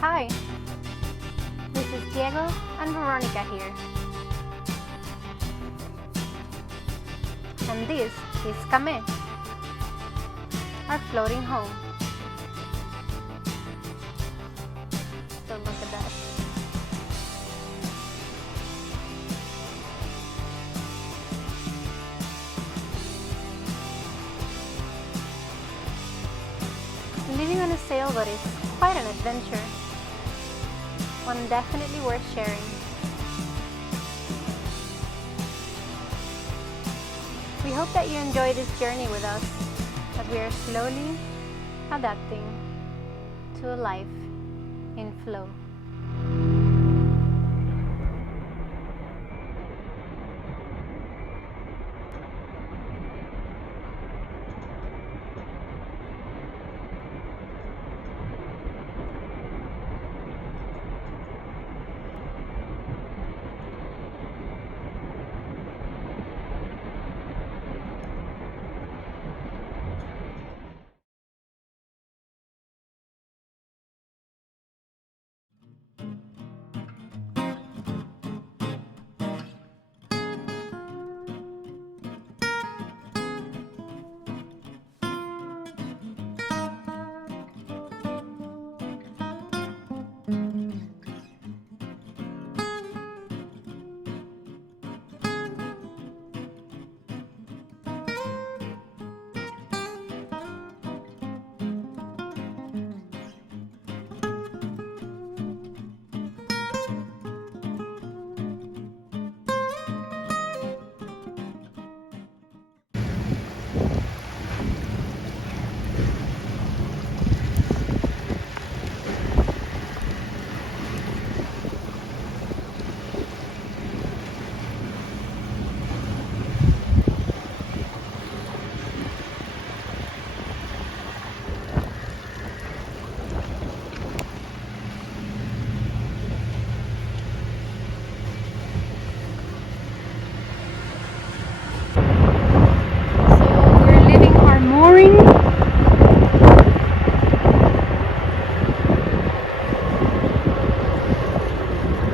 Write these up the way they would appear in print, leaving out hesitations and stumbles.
Hi, this is Diego and Veronica here. And this is Kame, our floating home. Don't look at that. Living on a sailboat is quite an adventure. One definitely worth sharing. We hope that you enjoy this journey with us as we are slowly adapting to a life in flow.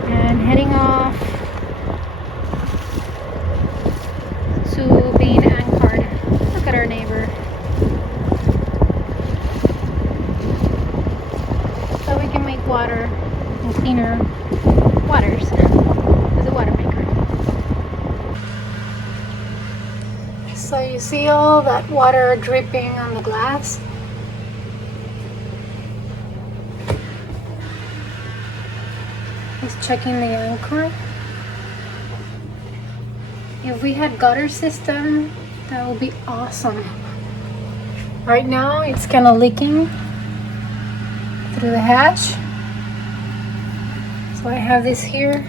And heading off to being anchored. Look at our neighbor. So we can make water and cleaner waters as a water maker. So you see all that water dripping on the glass? He's checking the anchor. If we had gutter system, that would be awesome. Right now it's kind of leaking through the hatch. So I have this here.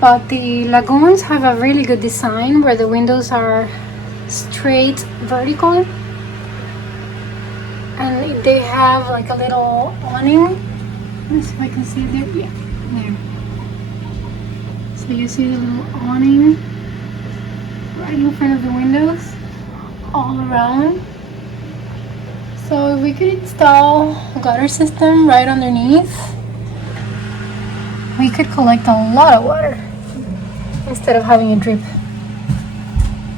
But the Lagoons have a really good design where the windows are straight vertical. And they have like a little awning. Let's see if I can see it there. Yeah, there. So you see the little awning right in front of the windows, all around. So if we could install a gutter system right underneath, we could collect a lot of water instead of having it drip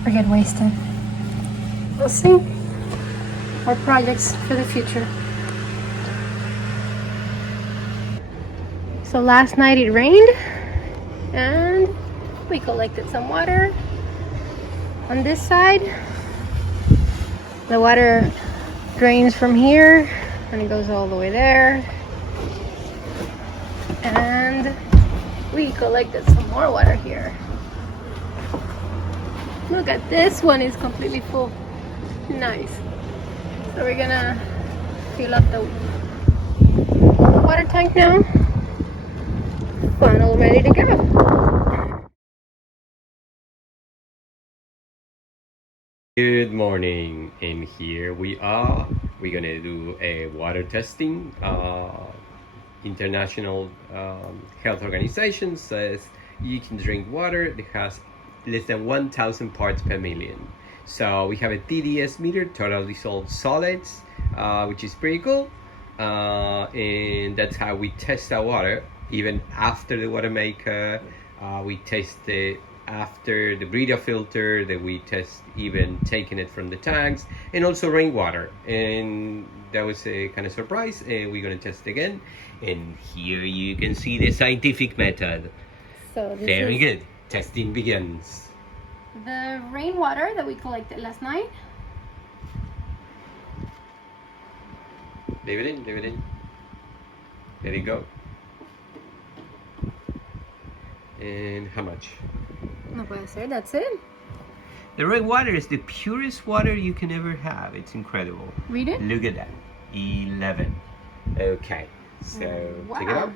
or get wasted. We'll see. More projects for the future. So last night it rained and we collected some water on this side. The water drains from here and it goes all the way there. And we collected some more water here. Look at this one, is completely full. Nice. So we're gonna fill up the water tank now. Funnel ready to go. Good morning, and here we are. We're gonna do a water testing. International Health Organization says you can drink water that has less than 1,000 parts per million. So we have a TDS meter, total dissolved solids, which is pretty cool. and that's how we test our water. Even after the water maker, we test it after the Brita filter, that we test even taking it from the tanks, and also rainwater. And that was a kind of surprise, and we're going to test again. And here you can see the scientific method. So this Very is good. Testing begins. the rainwater that we collected last night. Leave it in, leave it in. Let it go. And how much? No puede ser, that's it. The rainwater is the purest water you can ever have. It's incredible. Read it. Look at that. 11. Okay, so check it out.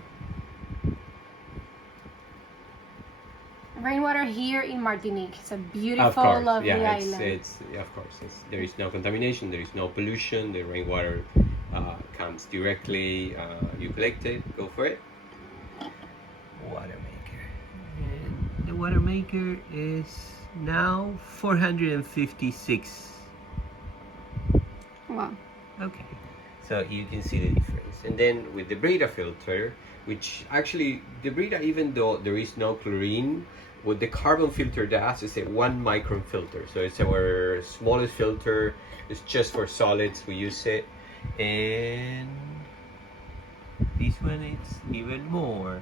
Rainwater here in Martinique. It's a beautiful, Of course, lovely yeah, island. it's of course. There is no contamination. There is no pollution. The rainwater comes directly. You collect it. Go for it. Water maker. And the water maker is now 456. Wow. Okay, so you can see the difference. And then with the Brita filter, which actually the Brita, even though there is no chlorine, what the carbon filter does is a 1 micron filter. So it's our smallest filter. It's just for solids. We use it, and this one is even more.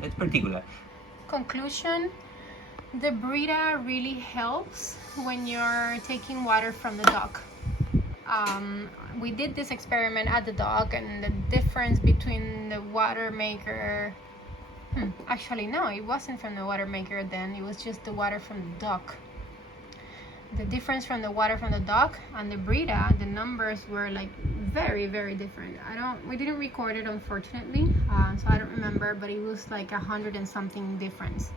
That's particular. Conclusion, the Brita really helps when you're taking water from the dock. We did this experiment at the dock, and the difference between the water maker, actually no, it wasn't from the water maker then, it was just the water from the dock. The difference from the water from the dock and the Brita, the numbers were like very, very different. We didn't record it, unfortunately, so I don't remember, but it was like 100 and something difference.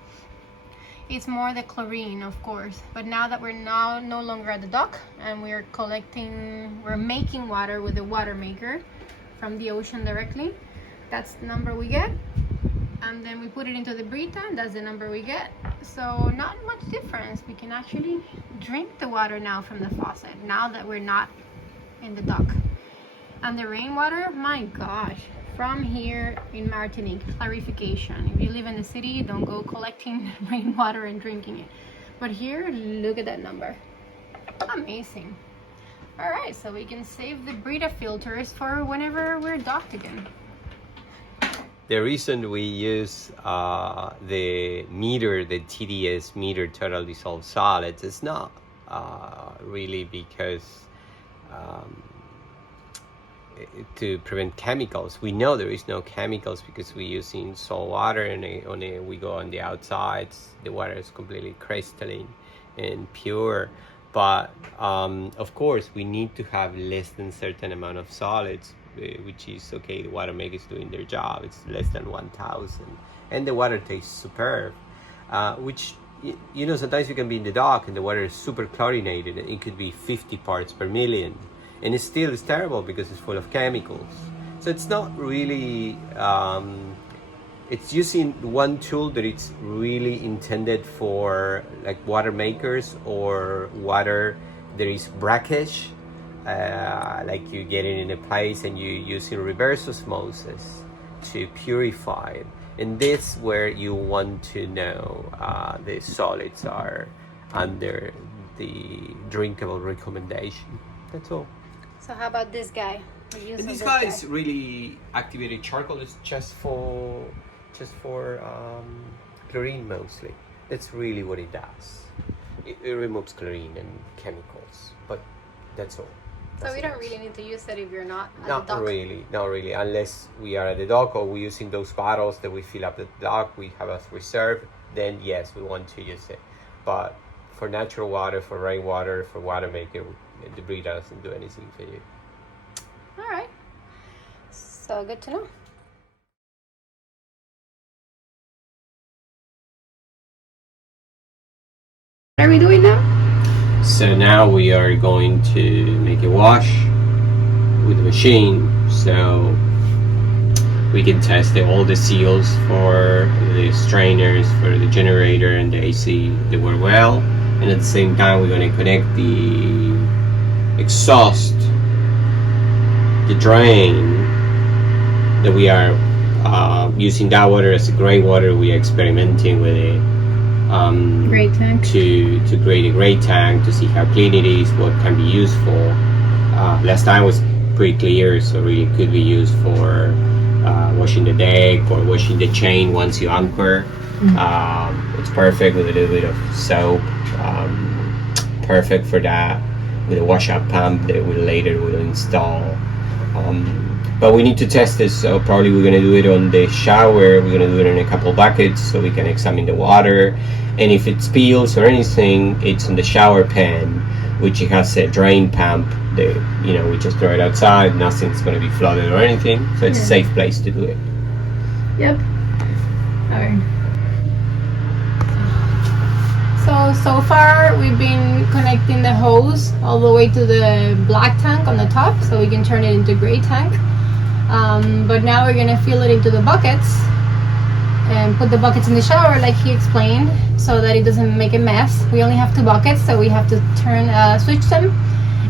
It's more the chlorine, of course, but now that we're now no longer at the dock and we're making water with the water maker from the ocean directly, that's the number we get. And then we put it into the Brita, and that's the number we get. So not much difference. We can actually drink the water now from the faucet, now that we're not in the dock. And the rainwater, my gosh, from here in Martinique, clarification. If you live in the city, don't go collecting rainwater and drinking it. But here, look at that number. Amazing. All right, so we can save the Brita filters for whenever we're docked again. The reason we use the meter, the TDS meter, total dissolved solids, is not really because to prevent chemicals. We know there is no chemicals because we're using salt water, and we go on the outsides, the water is completely crystalline and pure. But of course, we need to have less than certain amount of solids, which is okay. The water maker is doing their job. It's less than 1,000, and the water tastes superb. Which sometimes you can be in the dock and the water is super chlorinated. It could be 50 parts per million, and it's terrible because it's full of chemicals. So it's not really. It's using one tool that it's really intended for, like water makers or water that is brackish, like you get it in a place and you using reverse osmosis to purify it. And this where you want to know the solids are under the drinkable recommendation. That's all. So how about this guy? And this guy is really activated charcoal. It's just for chlorine mostly. That's really what it does. It removes chlorine and chemicals, but that's all. So we don't really need to use it if you're not at the dock? Not really, unless we are at the dock or we're using those bottles that we fill up at the dock, we have as reserve, then yes, we want to use it. But for natural water, for rainwater, for water maker, the Brita doesn't do anything for you. All right. So good to know. What are we doing now? So now we are going to make a wash with the machine, so we can test all the seals for the strainers, for the generator and the AC, they work well. And at the same time we're going to connect the exhaust the drain that we are using that water as a gray water. We are experimenting with it Gray tank to create a gray tank to see how clean it is, what can be used for. Last time was pretty clear, so really could be used for washing the deck or washing the chain once you anchor. It's perfect with a little bit of soap. Perfect for that, with a wash-up pump that we later will install. But we need to test this, so probably we're gonna do it on the shower. We're gonna do it in a couple buckets so we can examine the water, and if it spills or anything, it's on the shower pan, which has a drain pump that, you know, we just throw it outside. Nothing's gonna be flooded or anything, so it's a safe place to do it. Yep. Alright. So far we've been connecting the hose all the way to the black tank on the top so we can turn it into gray tank. But now we're gonna fill it into the buckets and put the buckets in the shower like he explained, so that it doesn't make a mess. We only have 2 buckets, so we have to switch them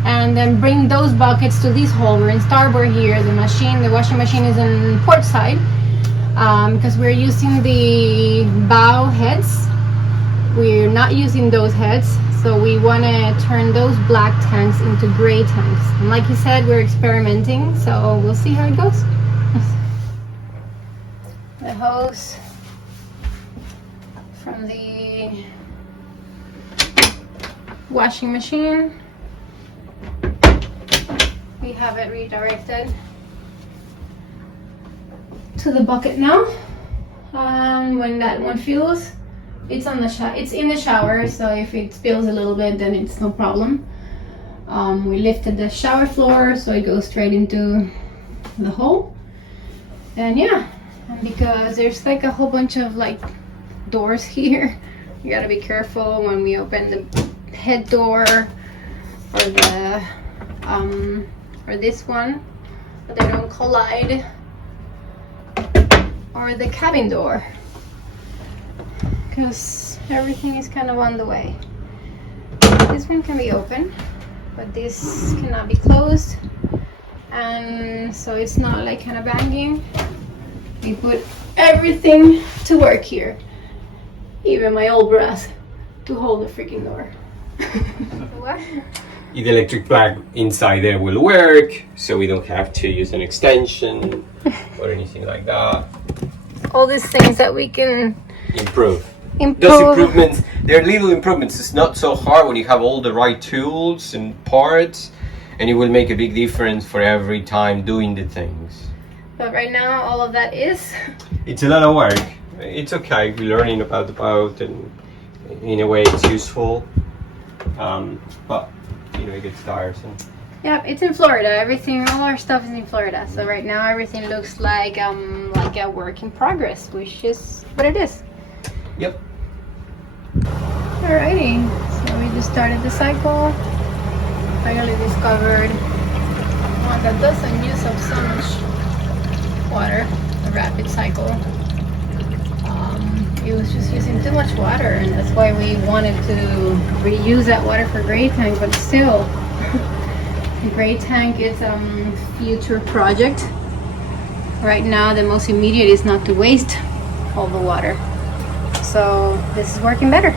and then bring those buckets to this hole. We're in starboard here. The washing machine is in port side, because we're using the bow heads. We're not using those heads, so we want to turn those black tanks into gray tanks. And like you said, we're experimenting, so we'll see how it goes. The hose from the washing machine, we have it redirected to the bucket now. When that one fills, it's in the shower, so if it spills a little bit, then it's no problem. We lifted the shower floor so it goes straight into the hole. And yeah, and because there's like a whole bunch of like doors here, you gotta be careful when we open the head door or the or this one, that they don't collide, or the cabin door, because everything is kind of on the way. This one can be open, but this cannot be closed, and so it's not like kind of banging. We put everything to work here, even my old brass to hold the freaking door. What? The electric plug inside there will work, so we don't have to use an extension or anything like that. All these things that we can improve. Those improvements, they're little improvements. It's not so hard when you have all the right tools and parts, and it will make a big difference for every time doing the things. But right now, all of that is... It's a lot of work. It's okay. We're learning about the boat, and in a way it's useful. But, you know, it gets tiresome. Yeah, it's in Florida. Everything, all our stuff is in Florida. So right now everything looks like a work in progress, which is what it is. Yep. Alrighty, so we just started the cycle. Finally discovered one that doesn't use up so much water, the rapid cycle. It was just using too much water, and that's why we wanted to reuse that water for gray tank, but still, the gray tank is a future project. Right now, the most immediate is not to waste all the water. So this is working better.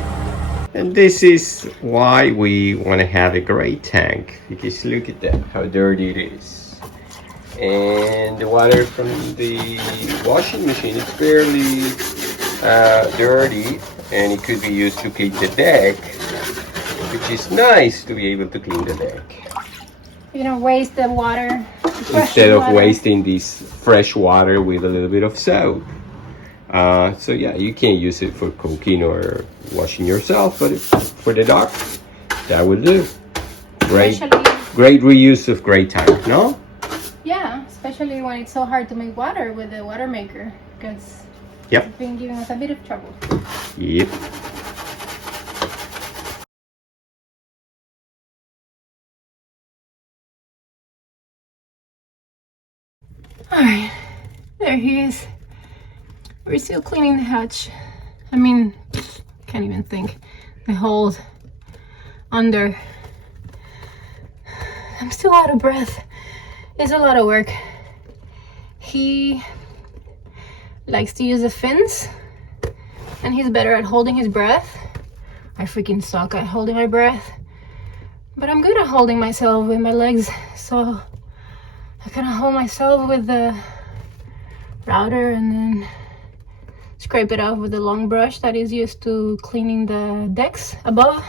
And this is why we want to have a gray tank, because look at that, how dirty it is. And the water from the washing machine is barely dirty, and it could be used to clean the deck, which is nice to be able to clean the deck. You don't waste the water. Instead of wasting this fresh water with a little bit of soap. So yeah, you can use it for cooking or washing yourself, but for the dog, that will do. Great reuse of gray tank, no? Yeah, especially when it's so hard to make water with the water maker, because it's been giving us a bit of trouble. Yep. Alright, there he is. We're still cleaning the hatch. I mean, can't even think. The holes under. I'm still out of breath. It's a lot of work. He likes to use the fins, and he's better at holding his breath. I freaking suck at holding my breath, but I'm good at holding myself with my legs, so I kind of hold myself with the router and then scrape it off with the long brush that is used to cleaning the decks above.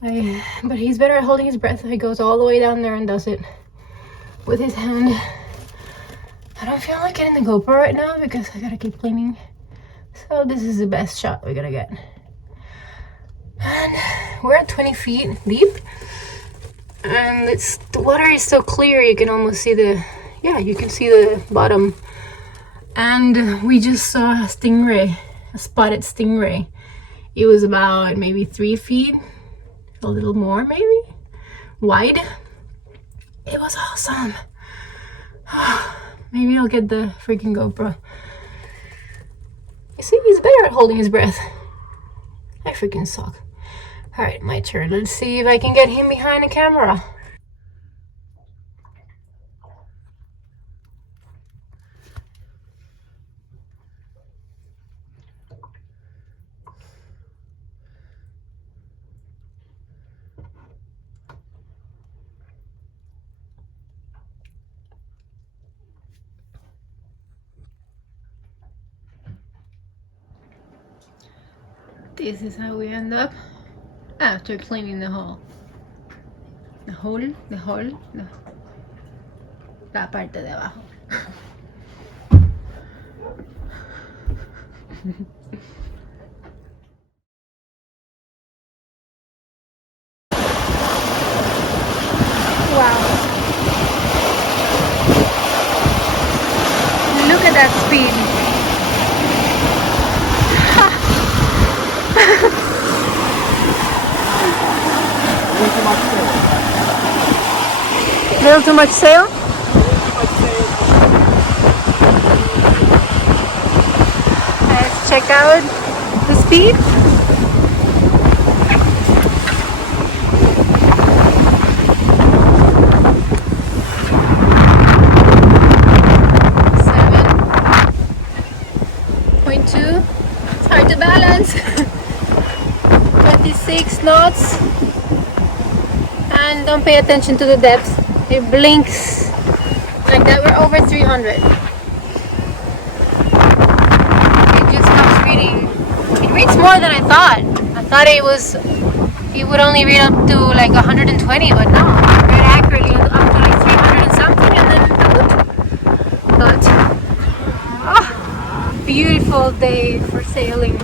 But he's better at holding his breath. He goes all the way down there and does it with his hand. I don't feel like getting the GoPro right now because I gotta keep cleaning. So this is the best shot we're gonna get. And we're at 20 feet deep. And the water is so clear you can almost see you can see the bottom. And we just saw a stingray, a spotted stingray. It was about maybe 3 feet, a little more maybe, wide. It was awesome. Maybe I'll get the freaking GoPro. You see, he's better at holding his breath. I freaking suck. Alright, my turn. Let's see if I can get him behind the camera. This is how we end up after cleaning the hole. La parte de abajo. Wow. Look at that speed. Little too much sail? Let's check out the speed. It's hard to balance. 26 knots. And don't pay attention to the depth. It blinks like that. We're over 300. It just stops reading. It reads more than I thought. I thought it would only read up to like 120, but no, it read accurately up to like 300 and something, and then but beautiful day for sailing.